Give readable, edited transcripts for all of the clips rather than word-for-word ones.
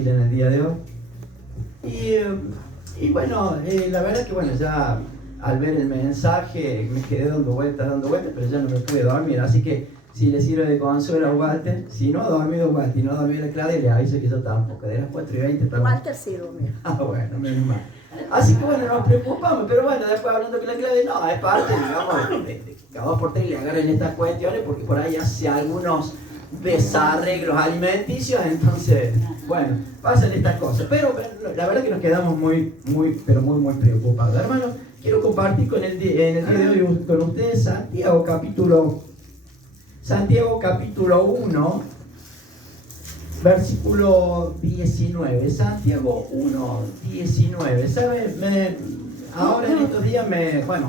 en el día de hoy. Y bueno, la verdad que bueno, ya al ver el mensaje me quedé dando vueltas, pero ya no me pude dormir. Así que si le sirve de consuelo a Walter, si no ha dormido Walter y no ha dormido la Claudia, le aviso que yo tampoco. De las 4:20 también. Walter sí durmió. Ah, bueno, menos mal. Así que bueno, nos preocupamos, pero bueno, después hablando con la Claudia, no, es parte, digamos, de que cada 2 por 3 le agarren estas cuestiones, porque por ahí hace algunos desarreglos alimenticios, entonces, bueno, pasan estas cosas. Pero la verdad que nos quedamos muy preocupados. Hermanos, quiero compartir en el día de hoy con ustedes Santiago capítulo 1, versículo 19. Santiago 1, 19. ¿Sabe? Ahora en estos días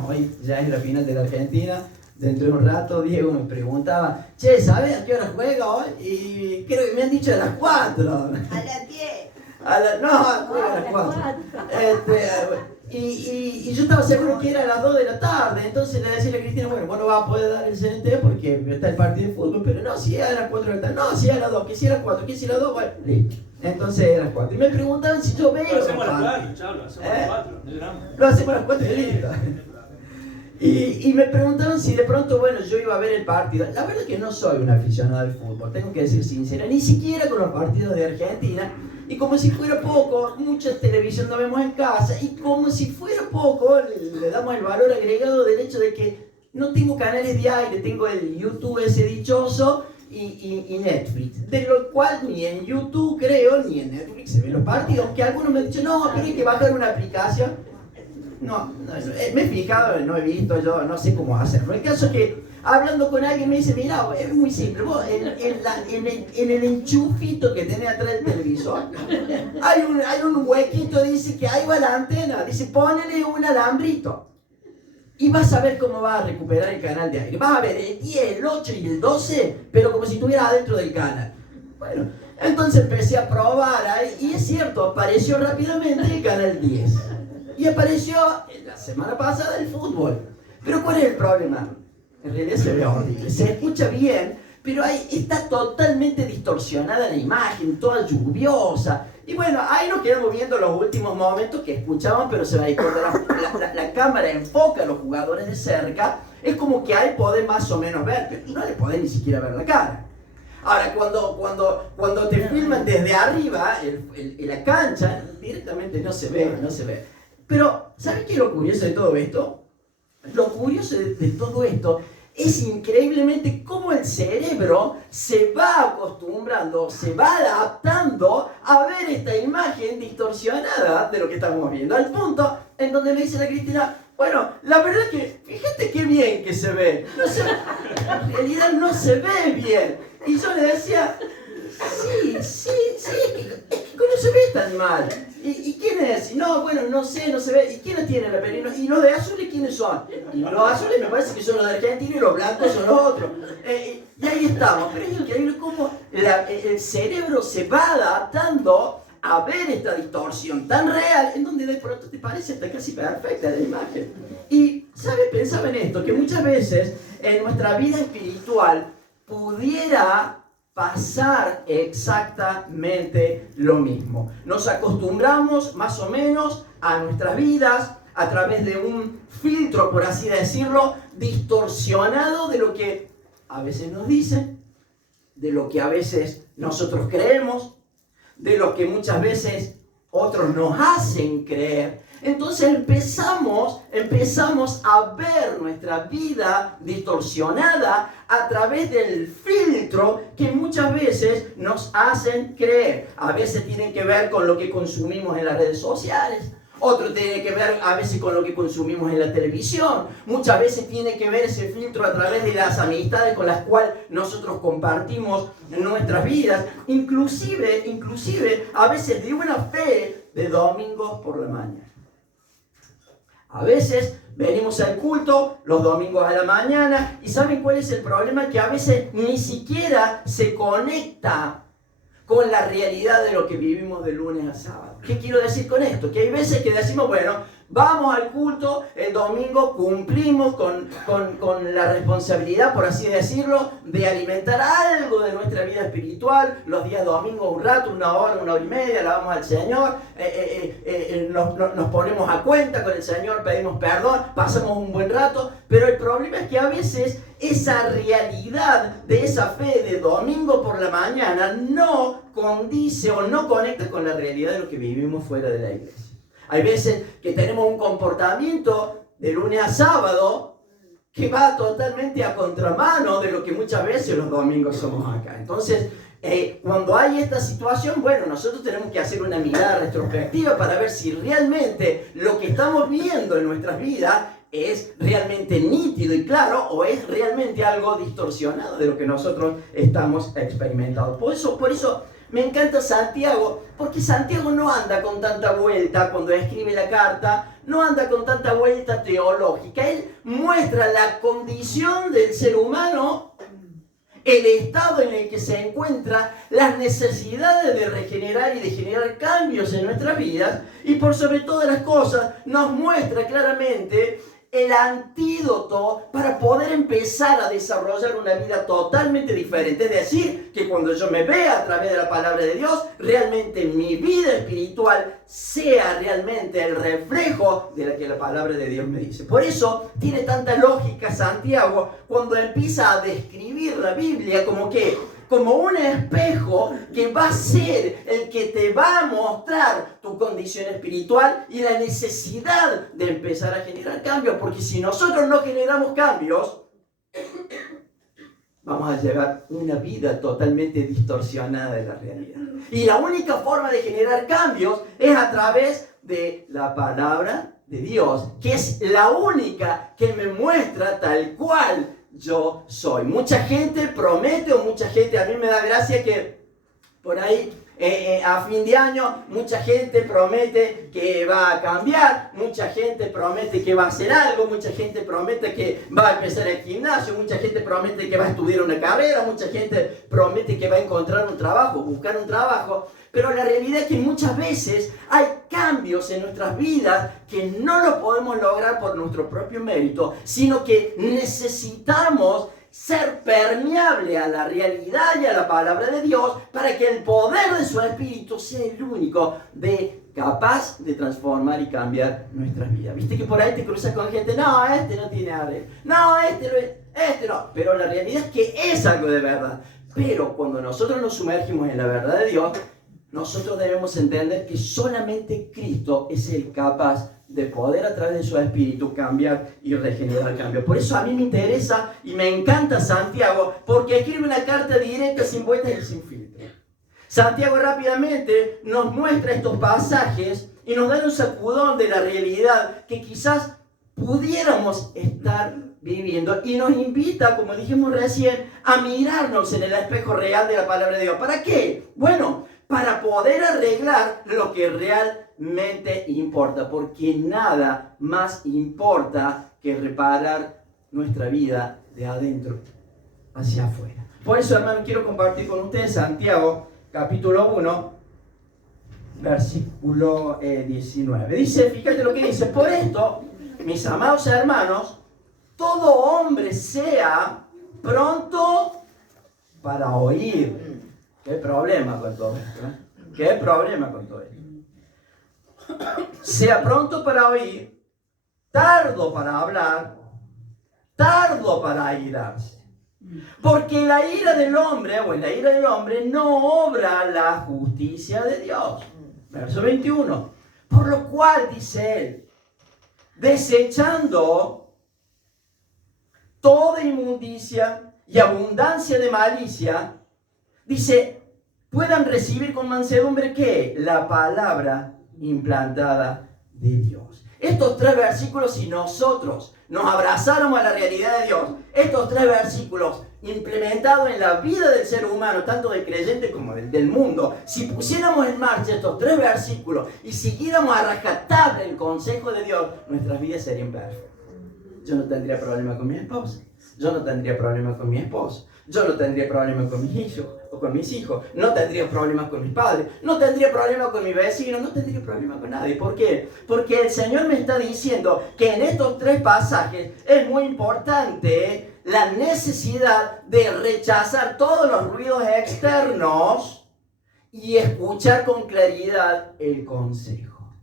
hoy ya es la final de la Argentina. Dentro de un rato Diego me preguntaba, che, ¿sabes a qué hora juega hoy? Y creo que me han dicho a las 4. A las 10. Juega a las 4. Y yo estaba seguro que era a las 2 de la tarde. Entonces le decía a Cristina, bueno, vos no vas a poder dar el CNT porque está el partido de fútbol. Pero no, si es a las 4 de la tarde. No, si es a las 2, que si es a las 4, que si es a las 2, bueno, listo. Entonces era a las 4. Y me preguntaban si yo veo. Lo hacemos a las 4, Chalo, lo hacemos a las 4, no lloramos. Lo hacemos a las 4 y listo. Y me preguntaban si de pronto, bueno, yo iba a ver el partido. La verdad es que no soy un aficionado al fútbol, tengo que decir sincera, ni siquiera con los partidos de Argentina. Y como si fuera poco, mucha televisión no vemos en casa, y como si fuera poco, le damos el valor agregado del hecho de que no tengo canales de aire, tengo el YouTube ese dichoso y Netflix, de lo cual ni en YouTube creo, ni en Netflix se ven los partidos, aunque algunos me han dicho, no, pero hay que bajar una aplicación. No, me he fijado, no he visto, yo no sé cómo hacerlo. El caso es que hablando con alguien me dice, mira, es muy simple, vos en el enchufito que tenés atrás del televisor, hay un huequito, dice que ahí va la antena, dice, ponele un alambrito. Y vas a ver cómo va a recuperar el canal de aire. Vas a ver el 10, el 8 y el 12, pero como si estuviera adentro del canal. Bueno, entonces empecé a probar ahí, y es cierto, apareció rápidamente el canal 10. Y apareció la semana pasada el fútbol. Pero ¿cuál es el problema? En realidad se ve horrible. Se escucha bien, pero ahí está totalmente distorsionada la imagen, toda lluviosa. Y bueno, ahí nos quedamos viendo los últimos momentos que escuchamos, pero se va a ir la cámara enfoca a los jugadores de cerca. Es como que ahí podés más o menos ver, pero no le podés ni siquiera ver la cara. Ahora, cuando te filman desde arriba, la cancha, directamente no se ve. Pero, ¿sabes qué es lo curioso de todo esto? Lo curioso de todo esto es increíblemente cómo el cerebro se va acostumbrando, se va adaptando a ver esta imagen distorsionada de lo que estamos viendo. Al punto en donde me dice la Cristina, bueno, la verdad es que, fíjate qué bien que se ve. En realidad no se ve bien. Y yo le decía, sí, es que no se ve tan mal. ¿Y quién es? No, bueno, no sé, no se ve. ¿Y quiénes tienen la película? ¿Y los de azules quiénes son? Y los azules me parece que son los de Argentina y los blancos son los otros. Y ahí estamos. Pero es increíble cómo el cerebro se va adaptando a ver esta distorsión tan real, en donde de pronto te parece hasta casi perfecta la imagen. Y, ¿sabes? Pensaba en esto, que muchas veces en nuestra vida espiritual pudiera pasar exactamente lo mismo. Nos acostumbramos más o menos a nuestras vidas a través de un filtro, por así decirlo, distorsionado de lo que a veces nos dicen, de lo que a veces nosotros creemos, de lo que muchas veces otros nos hacen creer. Entonces empezamos a ver nuestra vida distorsionada a través del filtro que muchas veces nos hacen creer. A veces tienen que ver con lo que consumimos en las redes sociales. Otro tiene que ver a veces con lo que consumimos en la televisión. Muchas veces tiene que ver ese filtro a través de las amistades con las cuales nosotros compartimos nuestras vidas. Inclusive a veces de buena fe de domingos por la mañana. A veces venimos al culto los domingos a la mañana y ¿saben cuál es el problema? Que a veces ni siquiera se conecta con la realidad de lo que vivimos de lunes a sábado. ¿Qué quiero decir con esto? Que hay veces que decimos, bueno, vamos al culto, el domingo cumplimos con la responsabilidad, por así decirlo, de alimentar algo de nuestra vida espiritual. Los días domingos un rato, 1 hora, 1 hora y media, alabamos al Señor, nos ponemos a cuenta con el Señor, pedimos perdón, pasamos un buen rato, pero el problema es que a veces esa realidad de esa fe de domingo por la mañana no condice o no conecta con la realidad de lo que vivimos fuera de la iglesia. Hay veces que tenemos un comportamiento de lunes a sábado que va totalmente a contramano de lo que muchas veces los domingos somos acá. Entonces, cuando hay esta situación, bueno, nosotros tenemos que hacer una mirada retrospectiva para ver si realmente lo que estamos viendo en nuestras vidas es realmente nítido y claro o es realmente algo distorsionado de lo que nosotros estamos experimentando. Por eso me encanta Santiago, porque Santiago no anda con tanta vuelta cuando escribe la carta, no anda con tanta vuelta teológica. Él muestra la condición del ser humano, el estado en el que se encuentra, las necesidades de regenerar y de generar cambios en nuestras vidas, y por sobre todas las cosas nos muestra claramente el antídoto para poder empezar a desarrollar una vida totalmente diferente. Es decir, que cuando yo me vea a través de la palabra de Dios, realmente mi vida espiritual sea realmente el reflejo de lo que la palabra de Dios me dice. Por eso tiene tanta lógica Santiago cuando empieza a describir la Biblia como un espejo que va a ser el que te va a mostrar tu condición espiritual y la necesidad de empezar a generar cambios. Porque si nosotros no generamos cambios, vamos a llevar una vida totalmente distorsionada de la realidad. Y la única forma de generar cambios es a través de la palabra de Dios, que es la única que me muestra tal cual yo soy. Mucha gente promete, o mucha gente, a mí me da gracia que por ahí a fin de año mucha gente promete que va a cambiar, mucha gente promete que va a hacer algo, mucha gente promete que va a empezar el gimnasio, mucha gente promete que va a estudiar una carrera, mucha gente promete que va a encontrar un trabajo, buscar un trabajo. Pero la realidad es que muchas veces hay cambios en nuestras vidas que no lo podemos lograr por nuestro propio mérito, sino que necesitamos ser permeable a la realidad y a la palabra de Dios para que el poder de su Espíritu sea el único capaz de transformar y cambiar nuestras vidas. Viste que por ahí te cruzas con gente, no, este no tiene arreglo, no, este no, pero la realidad es que es algo de verdad. Pero cuando nosotros nos sumergimos en la verdad de Dios, nosotros debemos entender que solamente Cristo es el capaz de poder a través de su Espíritu cambiar y regenerar cambios. Por eso a mí me interesa y me encanta Santiago, porque escribe una carta directa, sin vueltas y sin filtro. Santiago rápidamente nos muestra estos pasajes y nos da un sacudón de la realidad que quizás pudiéramos estar viviendo, y nos invita, como dijimos recién, a mirarnos en el espejo real de la palabra de Dios. ¿Para qué? Bueno, para poder arreglar lo que realmente importa, porque nada más importa que reparar nuestra vida de adentro hacia afuera. Por eso, hermano, quiero compartir con ustedes Santiago, capítulo 1, versículo 19. Dice, fíjate lo que dice: por esto, mis amados hermanos, todo hombre sea pronto para oír. ¿Qué problema con todo esto? ¿Qué problema con todo esto? Sea pronto para oír, tardo para hablar, tardo para airarse. Porque la ira del hombre, o en la ira del hombre, no obra la justicia de Dios. Verso 21. Por lo cual, dice él, desechando toda inmundicia y abundancia de malicia, dice, puedan recibir con mansedumbre, ¿qué? La palabra implantada de Dios. Estos 3 versículos, si nosotros nos abrazáramos a la realidad de Dios, estos 3 versículos implementados en la vida del ser humano, tanto del creyente como del mundo, si pusiéramos en marcha estos 3 versículos y siguiéramos a rajatabla el consejo de Dios, nuestras vidas serían perfectas. Yo no tendría problema con mi esposa, yo no tendría problema con mi esposo, yo no tendría problema con mis hijos, o con mis hijos, no tendría problemas con mis padres, no tendría problemas con mis vecinos, no tendría problemas con nadie. ¿Por qué? Porque el Señor me está diciendo que en estos 3 pasajes es muy importante la necesidad de rechazar todos los ruidos externos y escuchar con claridad el consejo.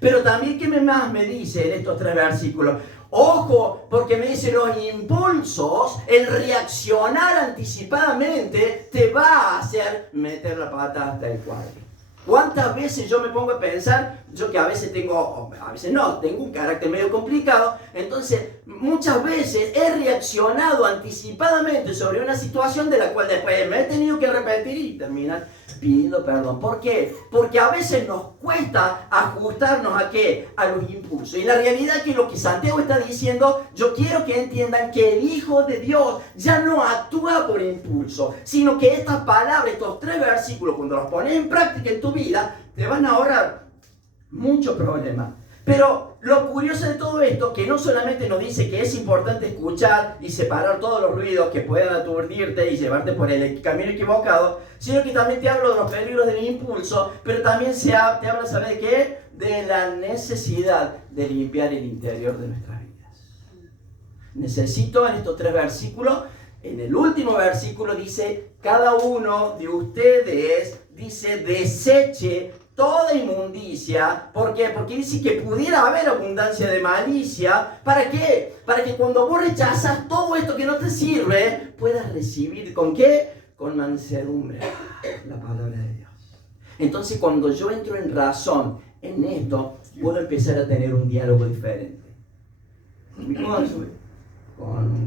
Pero también, ¿qué más me dice en estos 3 versículos? Ojo, porque me dice los impulsos, el reaccionar anticipadamente te va a hacer meter la pata hasta el cuadro. ¿Cuántas veces yo me pongo a pensar, yo que a veces tengo un carácter medio complicado, entonces muchas veces he reaccionado anticipadamente sobre una situación de la cual después me he tenido que arrepentir y terminar pidiendo perdón? ¿Por qué? Porque a veces nos cuesta ajustarnos ¿a qué? A los impulsos. Y la realidad es que lo que Santiago está diciendo, yo quiero que entiendan que el Hijo de Dios ya no actúa por impulso, sino que estas palabras, estos 3 versículos, cuando los pones en práctica en tu vida, te van a ahorrar muchos problemas. Pero lo curioso de todo esto, que no solamente nos dice que es importante escuchar y separar todos los ruidos que puedan aturdirte y llevarte por el camino equivocado, sino que también te habla de los peligros del impulso, pero también te habla, ¿sabes de qué? De la necesidad de limpiar el interior de nuestras vidas. Necesito en estos 3 versículos, en el último versículo dice, cada uno de ustedes, dice, deseche toda inmundicia. ¿Por qué? Porque dice que pudiera haber abundancia de malicia. ¿Para qué? Para que cuando vos rechazas todo esto que no te sirve, puedas recibir, ¿con qué? Con mansedumbre la palabra de Dios. Entonces, cuando yo entro en razón en esto, puedo empezar a tener un diálogo diferente con mi cónyuge,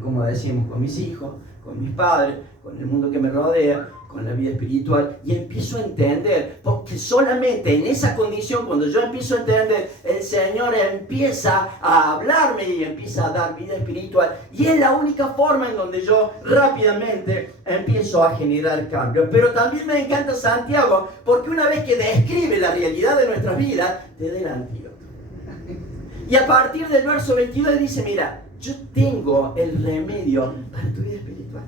como decimos, con mis hijos, con mis padres, con el mundo que me rodea, con la vida espiritual, y empiezo a entender, porque solamente en esa condición, cuando yo empiezo a entender, el Señor empieza a hablarme y empieza a dar vida espiritual, y es la única forma en donde yo rápidamente empiezo a generar cambios. Pero también me encanta Santiago, porque una vez que describe la realidad de nuestras vidas, te da el antídoto. Y a partir del verso 22 dice, mira, yo tengo el remedio para tu vida espiritual.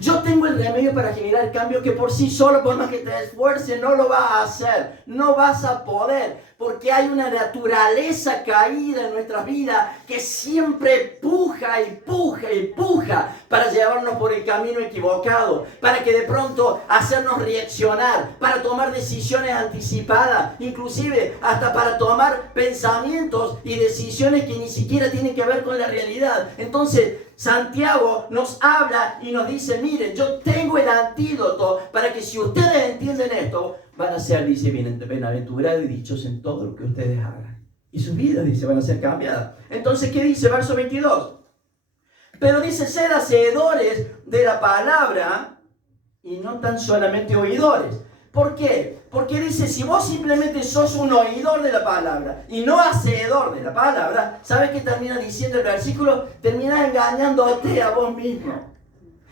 Yo tengo el remedio para generar cambio que por sí solo, por más que te esfuerces, no lo vas a hacer. No vas a poder. Porque hay una naturaleza caída en nuestras vidas que siempre puja y puja y puja para llevarnos por el camino equivocado. Para que de pronto hacernos reaccionar. Para tomar decisiones anticipadas. Inclusive hasta para tomar pensamientos y decisiones que ni siquiera tienen que ver con la realidad. Entonces, Santiago nos habla y nos dice, miren, yo tengo el antídoto para que si ustedes entienden esto, van a ser, dice, bienaventurados y dichosos en todo lo que ustedes hagan. Y sus vidas, dice, van a ser cambiadas. Entonces, ¿qué dice? Verso 22. Pero dice, sed hacedores de la palabra y no tan solamente oidores. ¿Por qué? Porque dice, si vos simplemente sos un oidor de la palabra y no hacedor de la palabra, ¿sabes qué termina diciendo el versículo? Termina engañándote a vos mismo.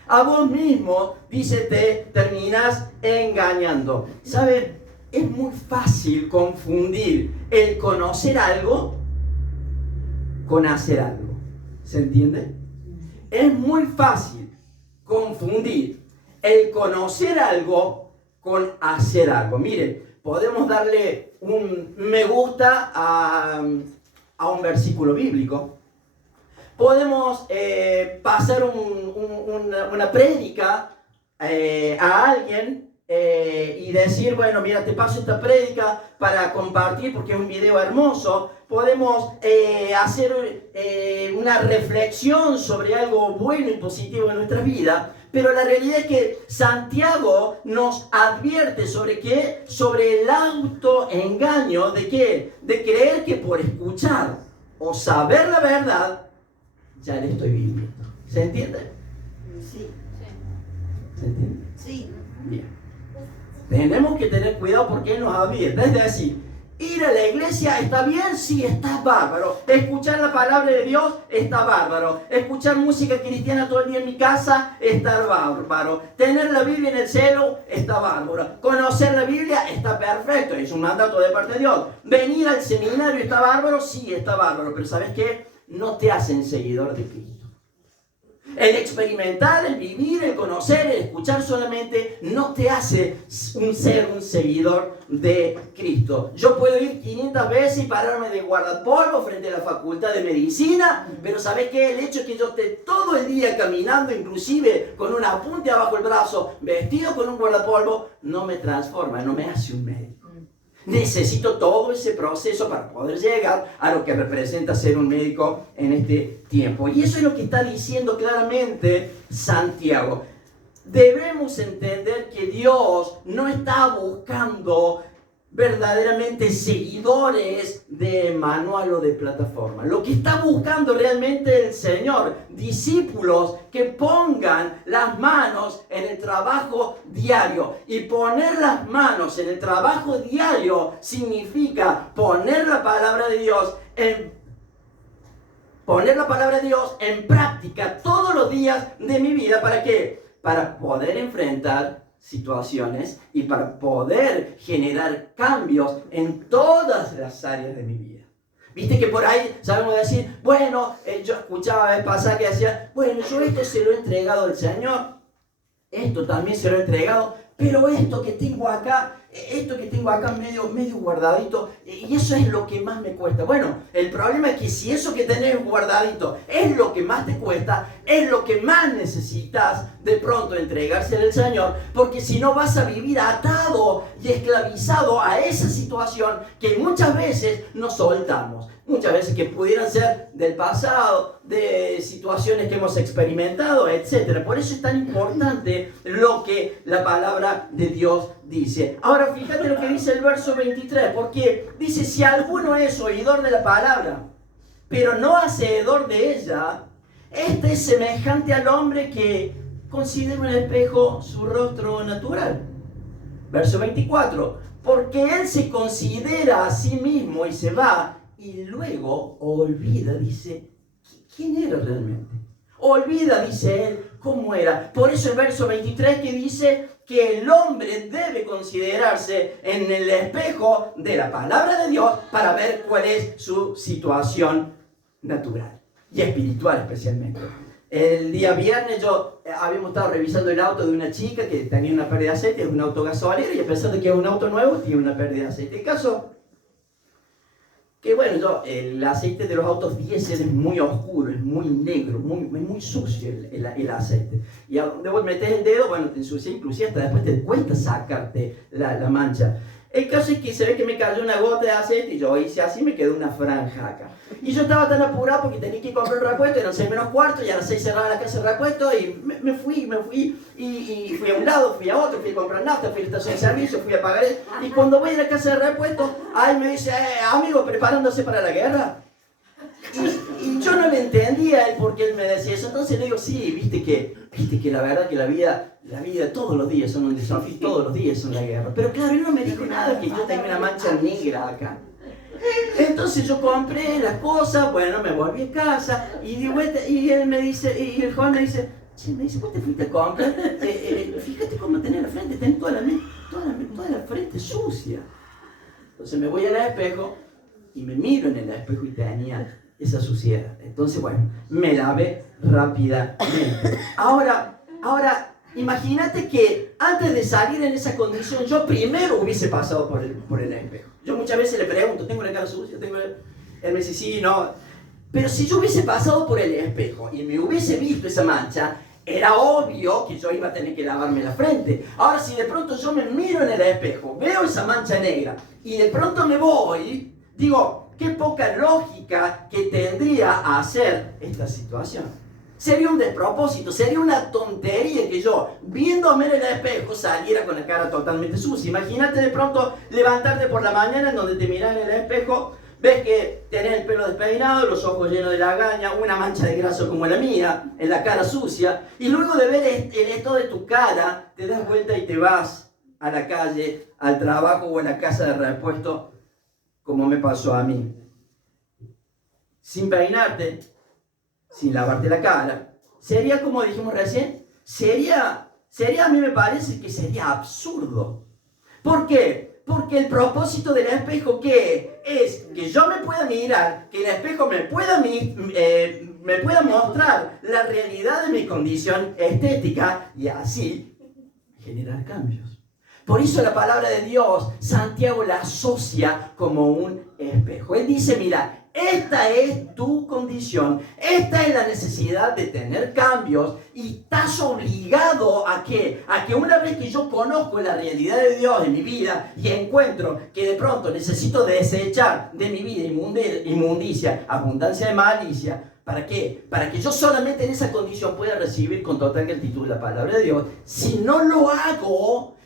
A vos mismo, dice, te terminas engañando. ¿Sabes? Es muy fácil confundir el conocer algo con hacer algo. ¿Se entiende? Es muy fácil confundir el conocer algo con hacer algo. Mire, podemos darle un me gusta a un versículo bíblico. Podemos pasar una prédica a alguien y decir, bueno, mira, te paso esta prédica para compartir porque es un video hermoso. Podemos hacer una reflexión sobre algo bueno y positivo en nuestra vida. Pero la realidad es que Santiago nos advierte sobre qué, sobre el autoengaño de qué, de creer que por escuchar o saber la verdad ya le estoy viviendo. ¿Se entiende? Sí. ¿Se entiende? Sí. Bien. Tenemos que tener cuidado porque Él nos advierte. Es decir, ir a la iglesia está bien, sí, está bárbaro. Escuchar la palabra de Dios está bárbaro. Escuchar música cristiana todo el día en mi casa está bárbaro. Tener la Biblia en el cielo está bárbaro. Conocer la Biblia está perfecto, es un mandato de parte de Dios. Venir al seminario está bárbaro, sí, está bárbaro. Pero ¿sabes qué? No te hacen seguidor de Cristo. El experimentar, el vivir, el conocer, el escuchar solamente no te hace un seguidor de Cristo. Yo puedo ir 500 veces y pararme de guardapolvo frente a la facultad de medicina, pero ¿sabes qué? El hecho de que yo esté todo el día caminando, inclusive con un apunte abajo el brazo, vestido con un guardapolvo, no me transforma, no me hace un médico. Necesito todo ese proceso para poder llegar a lo que representa ser un médico en este tiempo. Y eso es lo que está diciendo claramente Santiago. Debemos entender que Dios no está buscando verdaderamente seguidores de manual o de plataforma. Lo que está buscando realmente el Señor, discípulos que pongan las manos en el trabajo diario. Y poner las manos en el trabajo diario significa poner la palabra de Dios en práctica todos los días de mi vida. ¿Para qué? Para poder enfrentar situaciones y para poder generar cambios en todas las áreas de mi vida. Viste que por ahí sabemos decir, bueno, yo escuchaba la vez pasada que decía, bueno, yo esto se lo he entregado al Señor, esto también se lo he entregado, pero esto que tengo acá medio guardadito, y eso es lo que más me cuesta. Bueno, el problema es que si eso que tenés guardadito es lo que más te cuesta, es lo que más necesitas de pronto entregárselo al Señor, porque si no vas a vivir atado y esclavizado a esa situación que muchas veces no soltamos. Muchas veces que pudieran ser del pasado, de situaciones que hemos experimentado, etc. Por eso es tan importante lo que la palabra de Dios dice. Ahora fíjate lo que dice el verso 23, porque dice, si alguno es oidor de la palabra, pero no hacedor de ella, este es semejante al hombre que considera en el espejo su rostro natural. Verso 24, porque él se considera a sí mismo y se va, y luego olvida, dice, ¿quién era realmente? Olvida, dice él, cómo era. Por eso el verso 23 que dice que el hombre debe considerarse en el espejo de la palabra de Dios para ver cuál es su situación natural y espiritual especialmente. El día viernes habíamos estado revisando el auto de una chica que tenía una pérdida de aceite, es un auto gasolinero, y a pesar de que es un auto nuevo, tiene una pérdida de aceite. El caso que bueno, el aceite de los autos diésel es muy oscuro, es muy negro, muy sucio el aceite. Y a donde vos metés el dedo, bueno, te ensucia, inclusive hasta después te cuesta sacarte la mancha. El caso es que se ve que me cayó una gota de aceite y yo hice así, me quedó una franja acá. Y yo estaba tan apurado porque tenía que ir a comprar el repuesto, eran 6 menos cuarto, y a las 6 cerraba la casa de repuesto, y me fui, y fui a un lado, fui a otro, fui a comprar nafta, fui a la estación de servicio, fui a pagar, y cuando voy a la casa de repuesto, ahí me dice, amigo, preparándose para la guerra. Y yo no le entendía él por qué él me decía eso. Entonces le digo, sí, viste que la verdad que la vida todos los días son un desafío, todos los días son la guerra. Pero claro, él no me dijo nada, que yo tenía una mancha negra acá. Entonces yo compré las cosas, bueno, me volví a casa, y él me dice, y el joven me dice, vos te fuiste a comprar, fíjate cómo tenés la frente, tenés toda la frente sucia. Entonces me voy al espejo, y me miro en el espejo y tenía esa suciedad. Entonces, bueno, me lavé rápidamente. Ahora, imagínate que antes de salir en esa condición, yo primero hubiese pasado por el espejo. Yo muchas veces le pregunto, ¿tengo la cara sucia? Él me dice, sí, no. Pero si yo hubiese pasado por el espejo y me hubiese visto esa mancha, era obvio que yo iba a tener que lavarme la frente. Ahora, si de pronto yo me miro en el espejo, veo esa mancha negra, y de pronto me voy, digo, qué poca lógica que tendría a hacer esta situación. Sería un despropósito, sería una tontería que yo, viéndome en el espejo, saliera con la cara totalmente sucia. Imagínate de pronto levantarte por la mañana en donde te miras en el espejo, ves que tenés el pelo despeinado, los ojos llenos de lagaña, una mancha de grasa como la mía, en la cara sucia, y luego de ver el estado de tu cara, te das vuelta y te vas a la calle, al trabajo o a la casa de repuesto, como me pasó a mí. Sin peinarte, sin lavarte la cara, sería como dijimos recién, a mí me parece que sería absurdo. ¿Por qué? Porque el propósito del espejo, ¿qué es? Que yo me pueda mirar, que el espejo me pueda me pueda mostrar la realidad de mi condición estética y así generar cambios. Por eso la palabra de Dios, Santiago la asocia como un espejo. Él dice, mira, esta es tu condición, esta es la necesidad de tener cambios y estás obligado ¿a qué? A que una vez que yo conozco la realidad de Dios en mi vida y encuentro que de pronto necesito desechar de mi vida inmundicia, abundancia de malicia. ¿Para qué? Para que yo solamente en esa condición pueda recibir con total gratitud la palabra de Dios. Si no lo hago,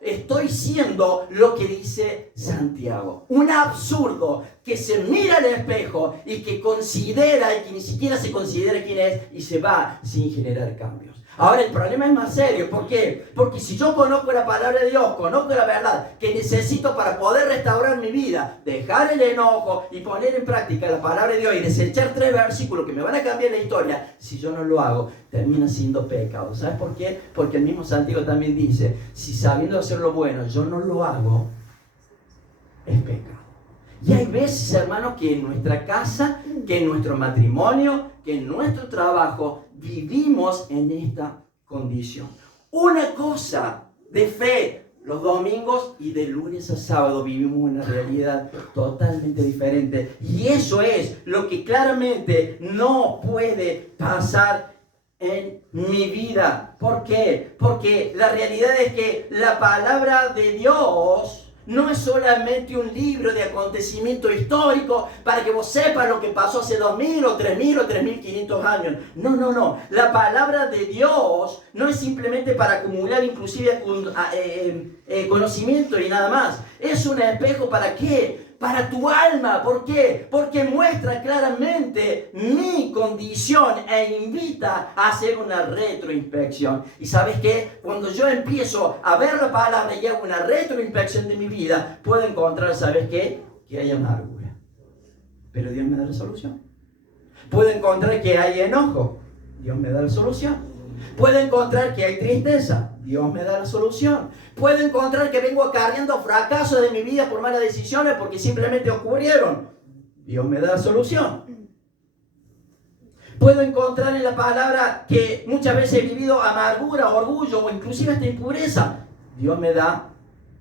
estoy siendo lo que dice Santiago. Un absurdo que se mira al espejo y que considera y que ni siquiera se considera quién es y se va sin generar cambios. Ahora el problema es más serio. ¿Por qué? Porque si yo conozco la palabra de Dios, conozco la verdad que necesito para poder restaurar mi vida, dejar el enojo y poner en práctica la palabra de Dios y desechar 3 versículos que me van a cambiar la historia, si yo no lo hago, termina siendo pecado. ¿Sabes por qué? Porque el mismo Santiago también dice, si sabiendo hacer lo bueno yo no lo hago, es pecado. Y hay veces, hermanos, que en nuestra casa, que en nuestro matrimonio, que en nuestro trabajo, vivimos en esta condición. Una cosa de fe los domingos y de lunes a sábado vivimos una realidad totalmente diferente. Y eso es lo que claramente no puede pasar en mi vida. ¿Por qué? Porque la realidad es que la palabra de Dios no es solamente un libro de acontecimiento histórico para que vos sepas lo que pasó hace 2000 o 3000 o 3500 años. No. La palabra de Dios no es simplemente para acumular inclusive conocimiento y nada más. Es un espejo ¿para qué? Para tu alma. ¿Por qué? Porque muestra claramente mi condición e invita a hacer una retroinspección. ¿Y sabes qué? Cuando yo empiezo a ver la palabra y hago una retroinspección de mi vida, puedo encontrar, ¿sabes qué? Que hay amargura. Pero Dios me da la solución. Puedo encontrar que hay enojo. Dios me da la solución. Puedo encontrar que hay tristeza. Dios me da la solución. Puedo encontrar que vengo acarreando fracasos de mi vida por malas decisiones porque simplemente ocurrieron. Dios me da la solución. Puedo encontrar en la palabra que muchas veces he vivido amargura, orgullo o inclusive hasta impureza. Dios me da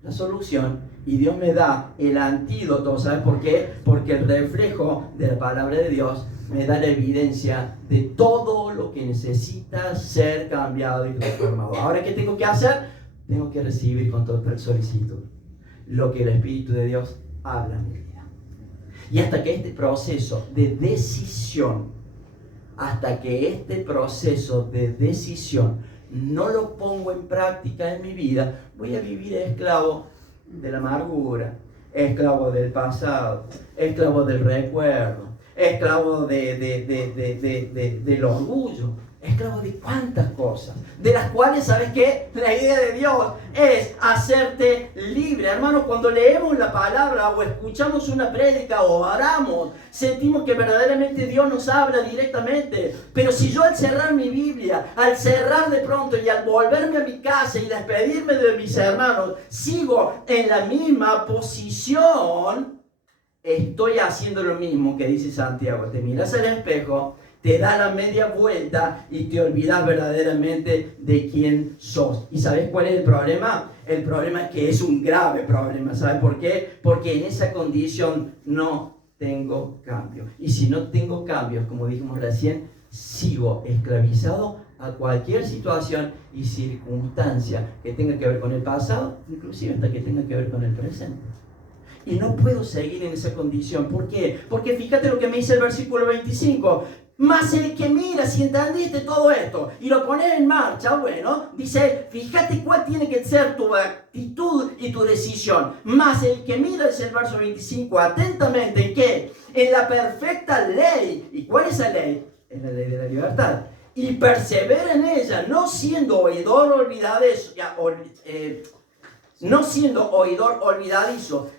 la solución y Dios me da el antídoto. ¿Sabes por qué? Porque el reflejo de la palabra de Dios me da la evidencia de todo lo que necesita ser cambiado y transformado. Ahora, ¿qué tengo que hacer? Tengo que recibir con total solicitud lo que el Espíritu de Dios habla en mi vida. Y hasta que este proceso de decisión no lo pongo en práctica en mi vida, voy a vivir esclavo de la amargura, esclavo del pasado, esclavo del recuerdo, esclavo del orgullo, esclavo de cuántas cosas, de las cuales, ¿sabes qué? La idea de Dios es hacerte libre. Hermano, cuando leemos la palabra o escuchamos una prédica o oramos, sentimos que verdaderamente Dios nos habla directamente. Pero si yo al cerrar mi Biblia, al cerrar de pronto y al volverme a mi casa y despedirme de mis hermanos, sigo en la misma posición, estoy haciendo lo mismo que dice Santiago. Te miras al espejo, te da la media vuelta y te olvidas verdaderamente de quién sos. ¿Y sabes cuál es el problema? El problema es que es un grave problema. ¿Sabes por qué? Porque en esa condición no tengo cambio. Y si no tengo cambios, como dijimos recién, sigo esclavizado a cualquier situación y circunstancia que tenga que ver con el pasado, inclusive hasta que tenga que ver con el presente. Y no puedo seguir en esa condición. ¿Por qué? Porque fíjate lo que me dice el versículo 25. Mas el que mira, si entendiste todo esto y lo pones en marcha, bueno, dice, fíjate cuál tiene que ser tu actitud y tu decisión. Mas el que mira, dice el verso 25, atentamente, ¿en qué? En la perfecta ley. ¿Y cuál es esa ley? Es la ley de la libertad. Y persevera en ella, no siendo oidor olvidadizo,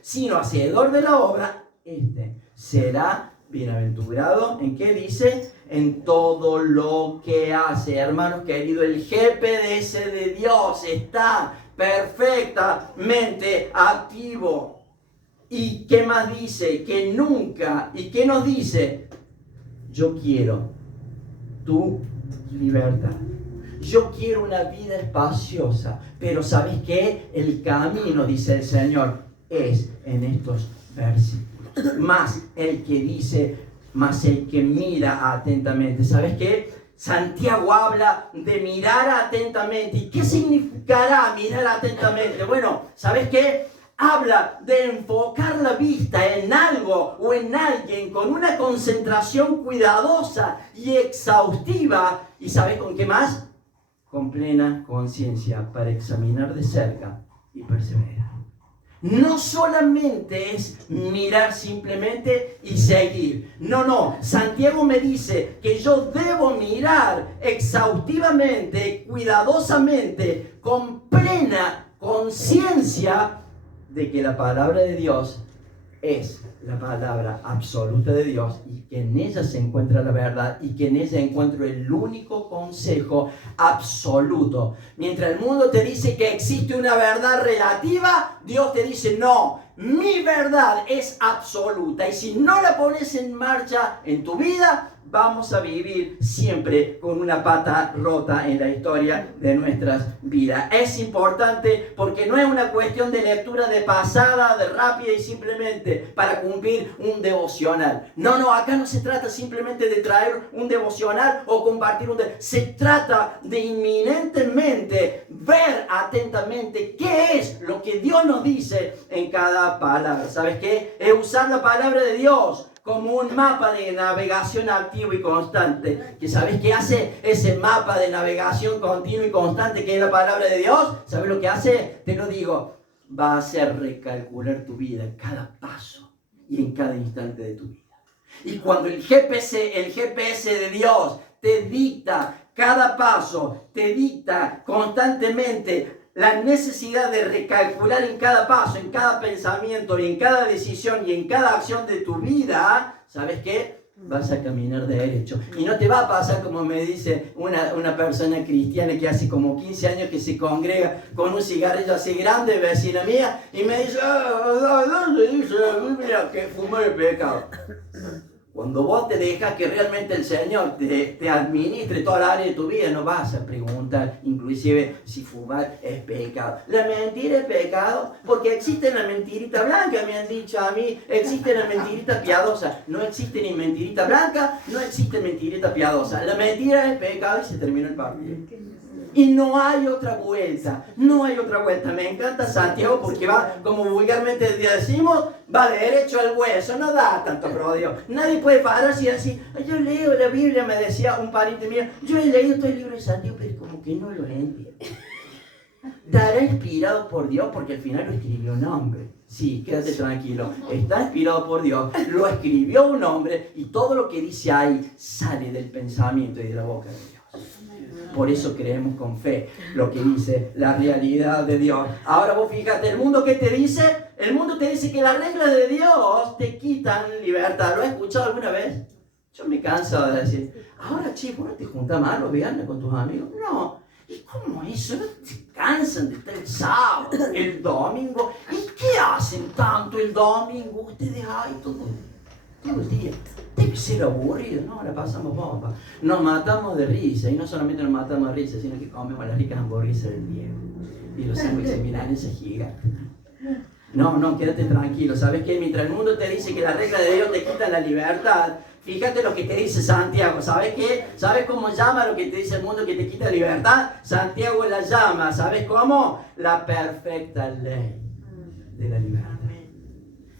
sino hacedor de la obra, este será bienaventurado. ¿En qué dice? En todo lo que hace. Hermanos queridos, el GPS de Dios está perfectamente activo. ¿Y qué más dice? Que nunca. ¿Y qué nos dice? yo quiero tu libertad. Yo quiero una vida espaciosa, pero ¿sabes qué? El camino, dice el Señor, es en estos versículos. Más el que dice, más el que mira atentamente. ¿Sabes qué? Santiago habla de mirar atentamente. ¿Y qué significará mirar atentamente? Bueno, ¿sabes qué? Habla de enfocar la vista en algo o en alguien con una concentración cuidadosa y exhaustiva. ¿Y sabes con qué más? Con plena conciencia para examinar de cerca y perseverar. No solamente es mirar simplemente y seguir. No. Santiago me dice que yo debo mirar exhaustivamente, cuidadosamente, con plena conciencia de que la palabra de Dios es la palabra absoluta de Dios y que en ella se encuentra la verdad y que en ella encuentro el único consejo absoluto. Mientras el mundo te dice que existe una verdad relativa, Dios te dice no, mi verdad es absoluta y si no la pones en marcha en tu vida, vamos a vivir siempre con una pata rota en la historia de nuestras vidas. Es importante porque no es una cuestión de lectura de pasada, de rápida y simplemente para cumplir un devocional. No, acá no se trata simplemente de traer un devocional o compartir se trata de inminentemente ver atentamente qué es lo que Dios nos dice en cada palabra. ¿Sabes qué? Es usar la palabra de Dios como un mapa de navegación activo y constante. ¿Que sabes qué hace ese mapa de navegación continuo y constante que es la palabra de Dios? ¿Sabes lo que hace? Te lo digo, va a hacer recalcular tu vida en cada paso y en cada instante de tu vida. Y cuando el GPS de Dios te dicta cada paso, te dicta constantemente la necesidad de recalcular en cada paso, en cada pensamiento y en cada decisión y en cada acción de tu vida, ¿sabes qué? Vas a caminar derecho. Y no te va a pasar como me dice una persona cristiana que hace como 15 años que se congrega con un cigarrillo así grande, vecina mía, y me dice, ¿dónde dice la Biblia que fumar es pecado? Cuando vos te dejas que realmente el Señor te administre toda la área de tu vida, no vas a preguntar inclusive si fumar es pecado. La mentira es pecado porque existe la mentirita blanca, me han dicho a mí, existe la mentirita piadosa. No existe ni mentirita blanca, no existe mentirita piadosa. La mentira es pecado y se terminó el partido. Y no hay otra vuelta, no hay otra vuelta. Me encanta Santiago porque va, como vulgarmente decimos, va derecho al hueso, no da tanto rodeo. Nadie puede pararse y decir, yo leo la Biblia, me decía un pariente mío, yo he leído todo el libro de Santiago, pero como que no lo entiendo. Estará inspirado por Dios porque al final lo escribió un hombre. Sí, quédate tranquilo, está inspirado por Dios, lo escribió un hombre y todo lo que dice ahí sale del pensamiento y de la boca de Dios. Por eso creemos con fe lo que dice la realidad de Dios. Ahora vos fíjate, el mundo que te dice, el mundo te dice que las reglas de Dios te quitan libertad. ¿Lo has escuchado alguna vez? Yo me canso de decir, ahora chico, ¿no te juntas más los viernes con tus amigos? No. ¿Y cómo eso? ¿No se cansan de estar el sábado, el domingo? ¿Y qué hacen tanto el domingo? Ustedes ahí todo el día. Debe ser aburrido, no, la pasamos bomba. Nos matamos de risa, y no solamente nos matamos de risa, sino que comemos las ricas hamburguesas del Diego. Y los sándwiches milanesas gigantes. No, quédate tranquilo. ¿Sabes qué? Mientras el mundo te dice que las reglas de Dios te quitan la libertad, fíjate lo que te dice Santiago. ¿Sabes qué? ¿Sabes cómo llama lo que te dice el mundo que te quita la libertad? Santiago la llama, ¿sabes cómo? La perfecta ley de la libertad.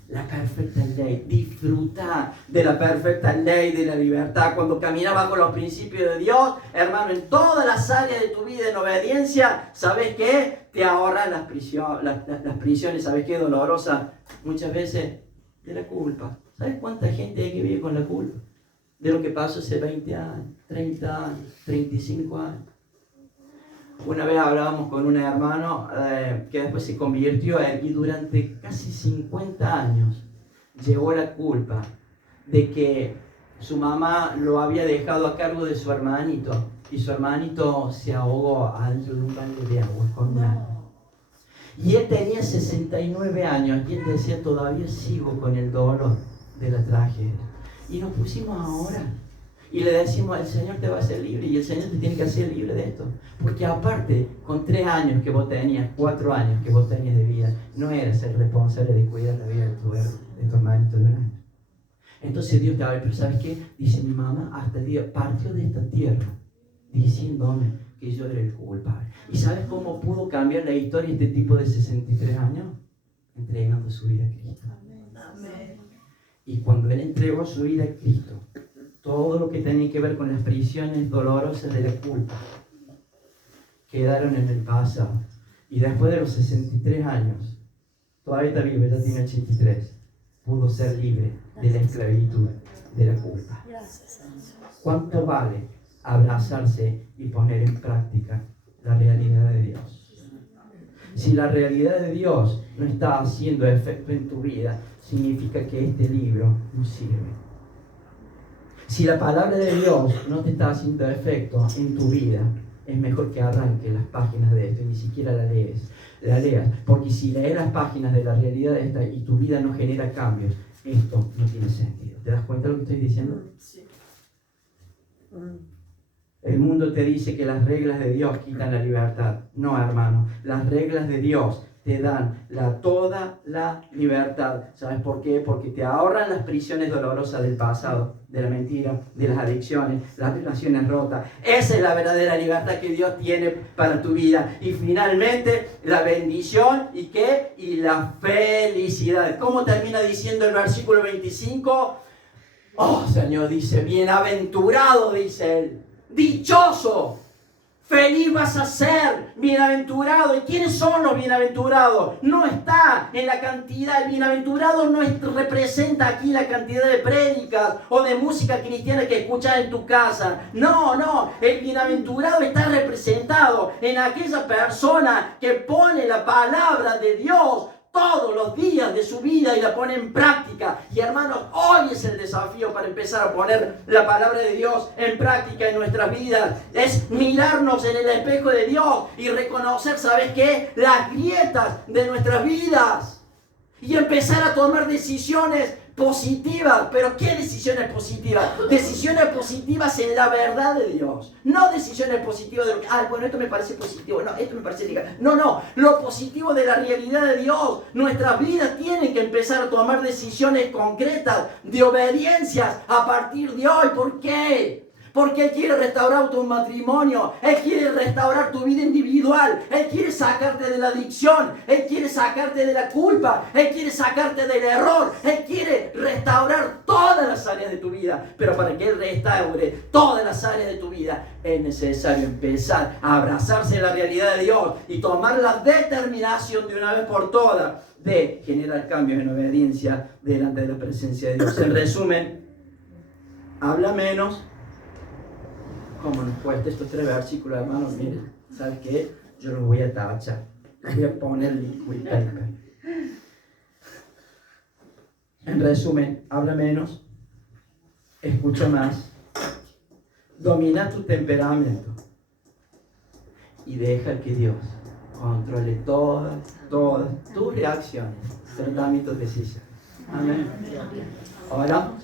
La perfecta ley, disfruta de la perfecta ley de la libertad. Cuando caminas bajo los principios de Dios, hermano, en todas las áreas de tu vida en obediencia, ¿sabes qué? Te ahorran las prisiones, ¿sabes qué? Dolorosa, muchas veces, de la culpa. ¿Sabes cuánta gente hay que vive con la culpa? De lo que pasó hace 20 años, 30 años, 35 años. Una vez hablábamos con un hermano que después se convirtió y durante casi 50 años llevó la culpa de que su mamá lo había dejado a cargo de su hermanito y su hermanito se ahogó adentro de un balde de agua con una. Y él tenía 69 años y él decía, todavía sigo con el dolor de la tragedia. Y nos pusimos a orar. Y le decimos, el Señor te va a hacer libre y el Señor te tiene que hacer libre de esto. Porque aparte, con 3 años que vos tenías, 4 años que vos tenías de vida, no eras el responsable de cuidar la vida de tu hermanito de 1 año. Entonces Dios te habla, pero ¿sabes qué? Dice mi mamá, hasta el día partió de esta tierra, diciéndome que yo era el culpable. ¿Y sabes cómo pudo cambiar la historia este tipo de 63 años? Entregando su vida a Cristo. Amén. Y cuando Él entregó su vida a Cristo, todo lo que tenía que ver con las prisiones dolorosas de la culpa quedaron en el pasado. Y después de los 63 años, todavía está vivo, ya tiene 83, pudo ser libre de la esclavitud de la culpa. ¿Cuánto vale abrazarse y poner en práctica la realidad de Dios? Si la realidad de Dios no está haciendo efecto en tu vida, significa que este libro no sirve. Si la palabra de Dios no te está haciendo efecto en tu vida, es mejor que arranques las páginas de esto y ni siquiera la leas. Porque si lees las páginas de la realidad de esta y tu vida no genera cambios, esto no tiene sentido. ¿Te das cuenta de lo que estoy diciendo? Sí. El mundo te dice que las reglas de Dios quitan la libertad. No, hermano. Las reglas de Dios te dan toda la libertad. ¿Sabes por qué? Porque te ahorran las prisiones dolorosas del pasado, de la mentira, de las adicciones, las relaciones rotas. Esa es la verdadera libertad que Dios tiene para tu vida. Y finalmente, la bendición, ¿y qué? Y la felicidad. ¿Cómo termina diciendo el versículo 25? Oh, Señor, dice, bienaventurado, dice Él. Dichoso, feliz vas a ser, bienaventurado. ¿Y quiénes son los bienaventurados? No está en la cantidad. El bienaventurado no representa aquí la cantidad de prédicas o de música cristiana que escuchas en tu casa. No, el bienaventurado está representado en aquella persona que pone la palabra de Dios todos los días de su vida y la pone en práctica. Y hermanos, hoy es el desafío para empezar a poner la palabra de Dios en práctica en nuestras vidas. Es mirarnos en el espejo de Dios y reconocer, ¿sabes qué? Las grietas de nuestras vidas. Y empezar a tomar decisiones positivas. ¿Pero qué decisiones positivas? Decisiones positivas en la verdad de Dios. No decisiones positivas de lo que, bueno, esto me parece positivo, no, esto me parece legal. No, lo positivo de la realidad de Dios. Nuestras vidas tienen que empezar a tomar decisiones concretas de obediencias a partir de hoy. ¿Por qué? Porque Él quiere restaurar tu matrimonio. Él quiere restaurar tu vida individual. Él quiere sacarte de la adicción. Él quiere sacarte de la culpa. Él quiere sacarte del error. Él quiere restaurar todas las áreas de tu vida. Pero para que Él restaure todas las áreas de tu vida, es necesario empezar a abrazarse de la realidad de Dios y tomar la determinación de una vez por todas de generar cambios en obediencia delante de la presencia de Dios. En resumen, habla menos. ¿Cómo nos cuesta estos 3 versículos, hermanos? Miren, ¿sabes qué? Yo los voy a tachar. Les voy a poner liquid paper. En resumen, habla menos, escucha más, domina tu temperamento y deja que Dios controle todas tus reacciones, pero también tus decisiones. Amén. Oramos.